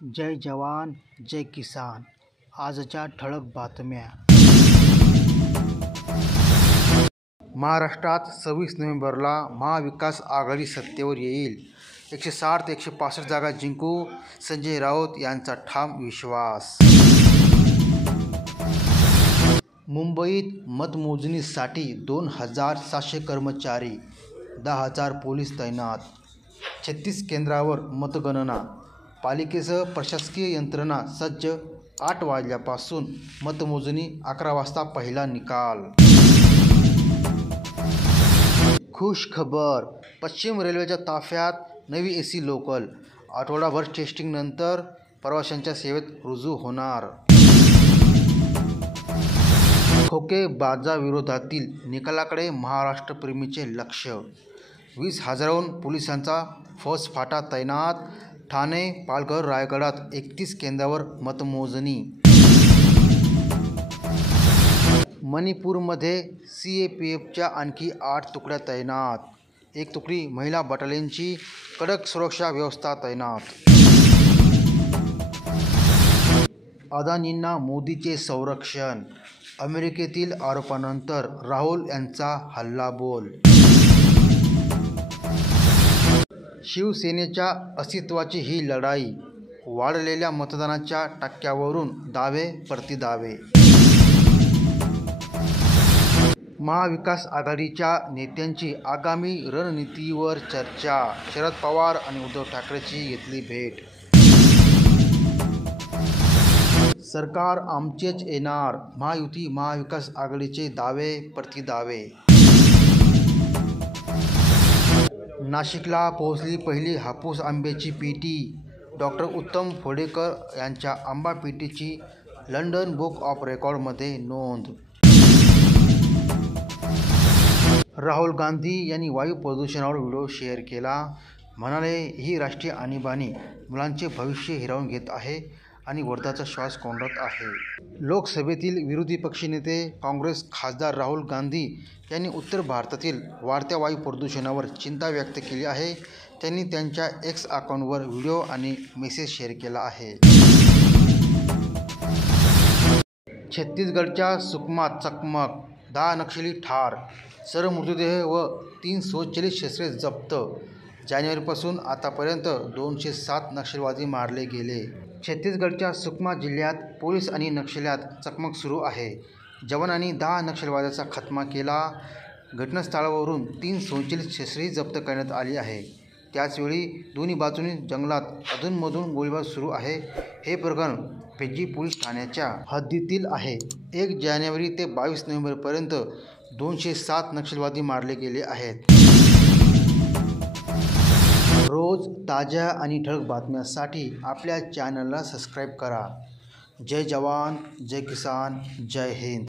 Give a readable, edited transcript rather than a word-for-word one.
जय जवान जय किसान. आजच्या ठळक बातम्या. महाराष्ट्रात 26 नोव्हेंबरला महाविकास आघाडी सत्तेवर येईल. 160 ते 165 जागा जिंकू, संजय राऊत यांचा ठाम विश्वास. मुंबईत मतमोजणीसाठी 2,700 कर्मचारी, 10,000 पोलीस तैनात. 36 केंद्रावर मतगणना. पालिकेसह प्रशासकीय यंत्रणा सज्ज. 8 वाजल्यापासून मतमोजणी. 11 वाजता पहिला निकाल. खुश खबर. पश्चिम रेल्वेच्या ताफ्यात नवी एसी लोकल. आठवडाभर टेस्टिंगनंतर प्रवाशांच्या सेवेत रुजू होणार. खोकेबाजाविरोधातील निकालाकडे महाराष्ट्रप्रेमींचे लक्ष. 20,000हून पोलिसांचा फौजफाटा तैनात. ठाणे, पालघर, रायगडात 31 केंद्रावर मतमोजणी. मणिपूरमध्ये सीएपीएफच्या आणखी 8 तुकड्या तैनात. 1 तुकडी महिला बटालियनची. कडक सुरक्षा व्यवस्था तैनात. अदानींना मोदीचे संरक्षण. अमेरिकेतील आरोपानंतर राहुल यांचा हल्लाबोल. शिवसेनेच्या अस्तित्वाची ही लढाई. वाढलेल्या मतदानाच्या टक्क्यावरून दावे प्रतिदावे. महाविकास आघाडीच्या नेत्यांची आगामी रणनीतीवर चर्चा. शरद पवार आणि उद्धव ठाकरेंची घेतली भेट. सरकार आमचेच येणार. महायुती महाविकास आघाडीचे दावे प्रतिदावे. नाशिकला पोहोचली पहिली हापूस आंब्याची पेटी. डॉ. उत्तम फोडेकर यांच्या आंबा पेटीची लंडन बुक ऑफ रेकॉर्डमध्ये नोंद. राहुल गांधी यांनी वायू प्रदूषणावर व्हिडिओ शेअर केला. म्हणाले, ही राष्ट्रीय आणीबाणी मुलांचे भविष्य हिरावून घेत आहे आणि वर्धाचा श्वास कोंडत आहे. लोकसभेतील विरोधी पक्षनेते काँग्रेस खासदार राहुल गांधी यांनी उत्तर भारतातील वाढत्या वायू प्रदूषणावर चिंता व्यक्त केली आहे. त्यांनी त्यांच्या एक्स अकाउंटवर व्हिडिओ आणि मेसेज शेअर केला आहे. छत्तीसगडच्या सुकमात चकमक. 10 नक्षली ठार. सर्व मृतदेह व 3 स्वचलित शस्त्रे जप्त. जानेवारीपासून आतापर्यंत 207 नक्षलवादी मारले गेले. छत्तीसगडच्या सुकमा जिल्ह्यात पोलीस आणि नक्षल्यांत चकमक सुरू आहे. जवानांनी 10 नक्षलवाद्यांचा खात्मा केला. घटनास्थळावरून 3 स्वचलित शस्त्रेही जप्त करण्यात आली आहे. त्याचवेळी दोन्ही बाजूंनी जंगलात अधूनमधून गोळीबार सुरू आहे. हे प्रकरण फेज्जी पोलीस ठाण्याच्या हद्दीतील आहे. 1 जानेवारी ते 22 नोव्हेंबरपर्यंत 207 नक्षलवादी मारले गेले आहेत. रोज ताज्या आणि ठळक बातम्यांसाठी आपल्या चॅनलला सबस्क्राईब करा. जय जवान जय किसान. जय हिंद.